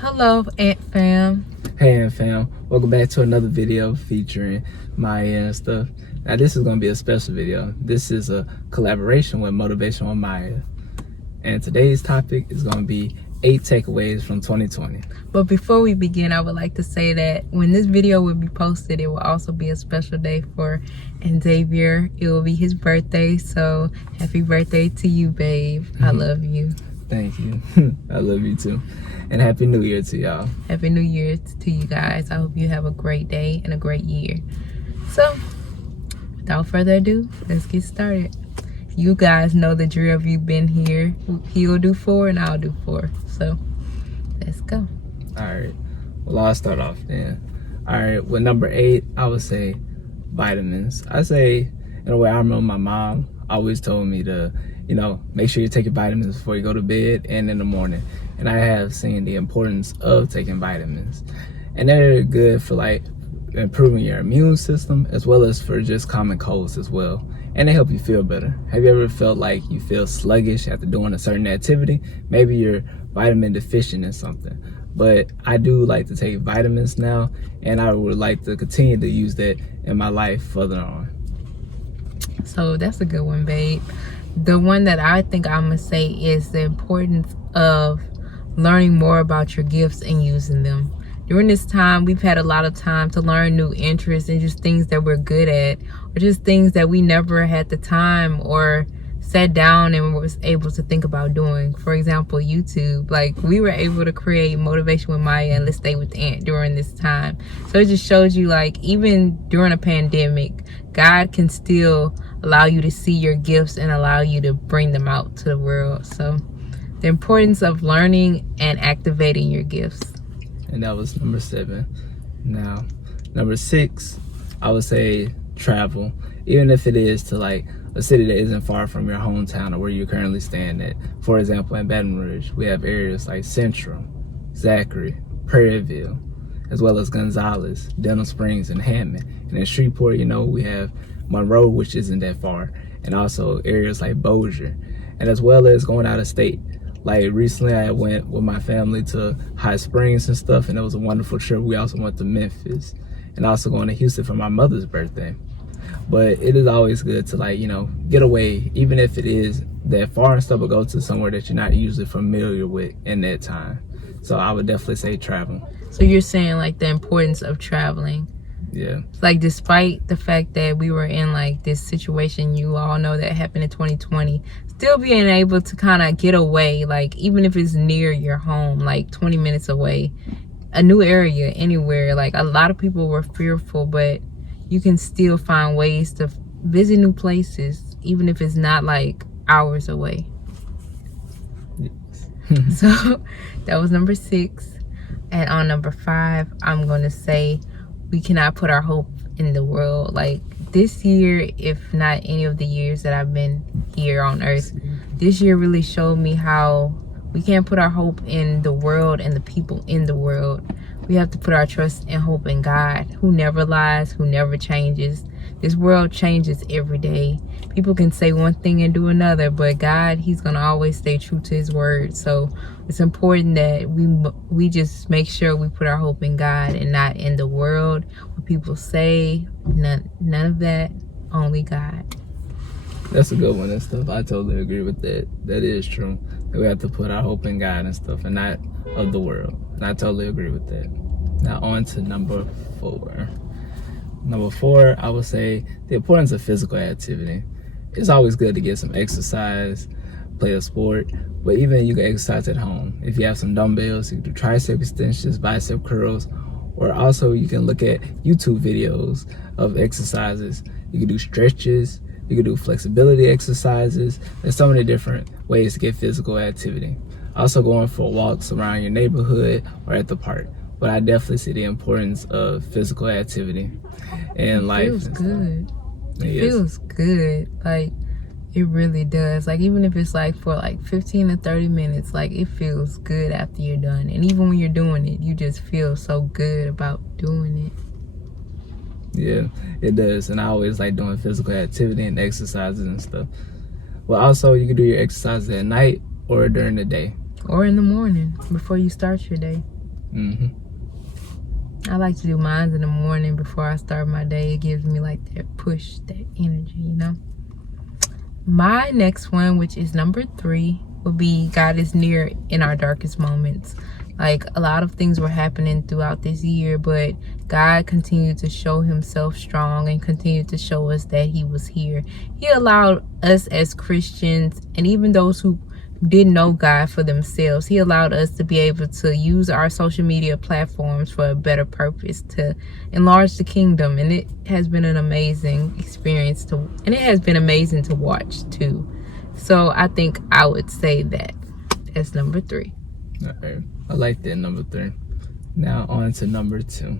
Hello, Ant Fam. Hey, and fam, welcome back to another video featuring Maya and stuff. Now, this is going to be a special video. This is a collaboration with Motivation with Maya. And today's topic is going to be 8 takeaways from 2020. But before we begin, I would like to say that when this video will be posted, it will also be a special day for Xavier. It will be his birthday, so happy birthday to you, babe. I love you. Thank you. I love you too. And Happy New Year to y'all. Happy New Year to you guys. I hope you have a great day and a great year. So, without further ado, let's get started. You guys know the drill. If you've been here, he'll do 4 and I'll do 4. So, let's go. All right. Well, I'll start off then. All right. With number 8, I would say vitamins. I say, in a way, I remember my mom always told me to, make sure you take your vitamins before you go to bed and in the morning. And I have seen the importance of taking vitamins. And they're good for like improving your immune system as well as for just common colds as well. And they help you feel better. Have you ever felt like you feel sluggish after doing a certain activity? Maybe you're vitamin deficient in something. But I do like to take vitamins now, and I would like to continue to use that in my life further on. So that's a good one, babe. The one that I think I'm gonna say is the importance of learning more about your gifts and using them. During this time, we've had a lot of time to learn new interests and just things that we're good at, or just things that we never had the time or sat down and was able to think about doing. For example, YouTube. Like, we were able to create Motivation with Maya and Let's Stay with Ant during this time. So it just shows you, like, even during a pandemic, God can still allow you to see your gifts and allow you to bring them out to the world. So the importance of learning and activating your gifts. And that was number 7. Now, number 6, I would say travel. Even if it is to like a city that isn't far from your hometown or where you're currently staying at. For example, in Baton Rouge, we have areas like Central, Zachary, Prairieville, as well as Gonzales, Denham Springs, and Hammond. And in Shreveport, we have Monroe, which isn't that far, and also areas like Bossier, and as well as going out of state. Like recently I went with my family to High Springs and stuff, and it was a wonderful trip. We also went to Memphis and also going to Houston for my mother's birthday. But it is always good to get away, even if it is that far and stuff, but go to somewhere that you're not usually familiar with in that time. So I would definitely say travel. So you're saying like the importance of traveling. Yeah. Like, despite the fact that we were in like this situation, you all know that happened in 2020, still being able to kind of get away, like even if it's near your home, like 20 minutes away, a new area, anywhere. Like, a lot of people were fearful, but you can still find ways to visit new places, even if it's not like hours away. Yes. So that was number 6. And on number 5, I'm going to say we cannot put our hope in the world. Like, this year, if not any of the years that I've been here on earth, this year really showed me how we can't put our hope in the world and the people in the world. We have to put our trust and hope in God, who never lies, who never changes. This world changes every day. People can say one thing and do another, but God, he's going to always stay true to his word. So it's important that we just make sure we put our hope in God and not in the world, what people say. None of that, only God. That's a good one and stuff. I totally agree with that. That is true. We have to put our hope in God and stuff, and not of the world. And I totally agree with that. Now on to number 4. Number 4, I would say the importance of physical activity. It's always good to get some exercise, play a sport, but even you can exercise at home. If you have some dumbbells, you can do tricep extensions, bicep curls, or also you can look at YouTube videos of exercises. You can do stretches, you can do flexibility exercises. There's so many different ways to get physical activity. Also going for walks around your neighborhood or at the park. But I definitely see the importance of physical activity in life. It feels good. It Yes. feels good. Like, it really does. Like, even if it's like for like 15 to 30 minutes, like, it feels good after you're done. And even when you're doing it, you just feel so good about doing it. Yeah, it does. And I always like doing physical activity and exercises and stuff. But also, you can do your exercises at night or during the day. Or in the morning before you start your day. I like to do mine in the morning before I start my day. It gives me like that push, that energy, you know. My next one, which is number 3, will be God is near in our darkest moments. Like, a lot of things were happening throughout this year, but God continued to show himself strong and continued to show us that he was here. He allowed us as Christians, and even those who didn't know God for themselves, he allowed us to be able to use our social media platforms for a better purpose, to enlarge the kingdom. And it has been an amazing experience and it has been amazing to watch too. So I think I would say that as number 3. All right. I like that, number 3. Now on to number 2.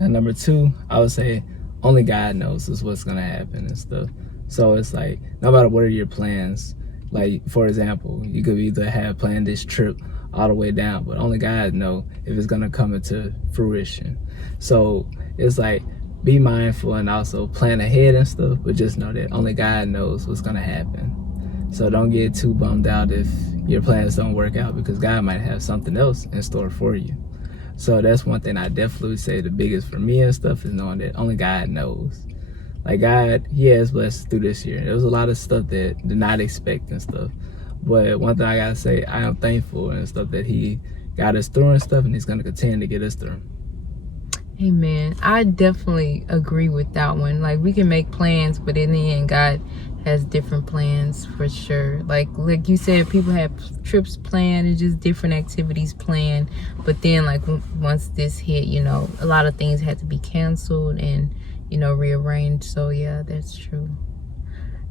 Now number 2, I would say only God knows is what's gonna happen and stuff. So it's like, no matter what are your plans, like for example, you could either have planned this trip all the way down, but only God knows if it's gonna come into fruition. So it's like, be mindful and also plan ahead and stuff, but just know that only God knows what's gonna happen. So don't get too bummed out if your plans don't work out, because God might have something else in store for you. So that's one thing I definitely say the biggest for me and stuff is knowing that only God knows. Like, God, he has blessed through this year. There was a lot of stuff that did not expect and stuff. But one thing I gotta say, I am thankful and stuff that he got us through and stuff, and he's gonna continue to get us through. Amen. I definitely agree with that one. Like, we can make plans, but in the end, God has different plans for sure. Like you said, people have trips planned and just different activities planned. But then, like, once this hit, you know, a lot of things had to be canceled and, you know, rearranged. So yeah, that's true.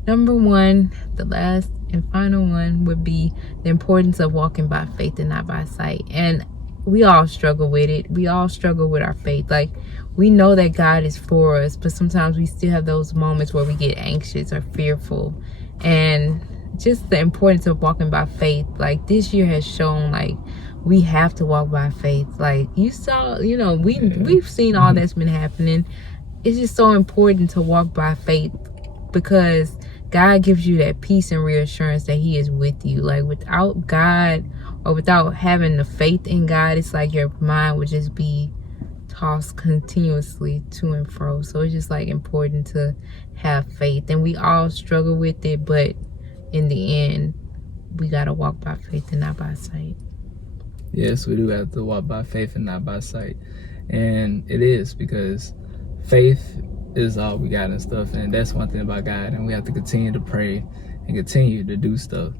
Number 1, the last and final one, would be the importance of walking by faith and not by sight. And we all struggle with it. We all struggle with our faith. Like, we know that God is for us, but sometimes we still have those moments where we get anxious or fearful. And just the importance of walking by faith, like, this year has shown, like, we have to walk by faith. Like, you saw, you know, we've seen all that's been happening. It's just so important to walk by faith, because God gives you that peace and reassurance that he is with you. Like, without God, or without having the faith in God, it's like your mind would just be tossed continuously to and fro. So it's just like important to have faith, and we all struggle with it, but in the end, we got to walk by faith and not by sight. Yes, we do have to walk by faith and not by sight. And it is, because faith is all we got and stuff, and that's one thing about God. And we have to continue to pray and continue to do stuff,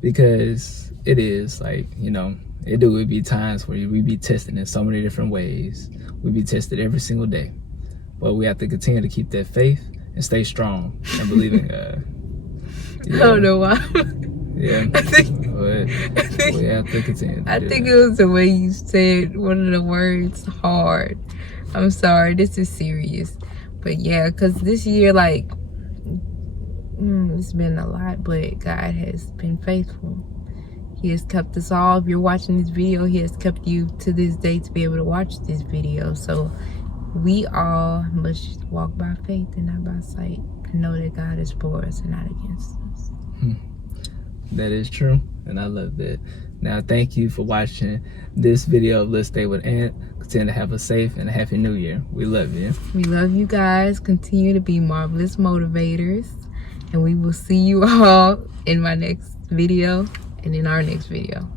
because it is like, you know, it would be times where we be tested in so many different ways. We be tested every single day, but we have to continue to keep that faith and stay strong and believe in God. Yeah. I don't know why. Yeah, I think we have to continue. I think it was the way you said one of the words, hard. I'm sorry, this is serious. But yeah, because this year, like, it's been a lot, but God has been faithful. He has kept us all. If you're watching this video, he has kept you to this day to be able to watch this video. So we all must walk by faith and not by sight, and know that God is for us and not against us. That is true, and I love that. Now, thank you for watching this video of Let's Stay with Aunt. Continue to have a safe and a happy new year. We love you. We love you guys. Continue to be marvelous motivators, and we will see you all in my next video and in our next video.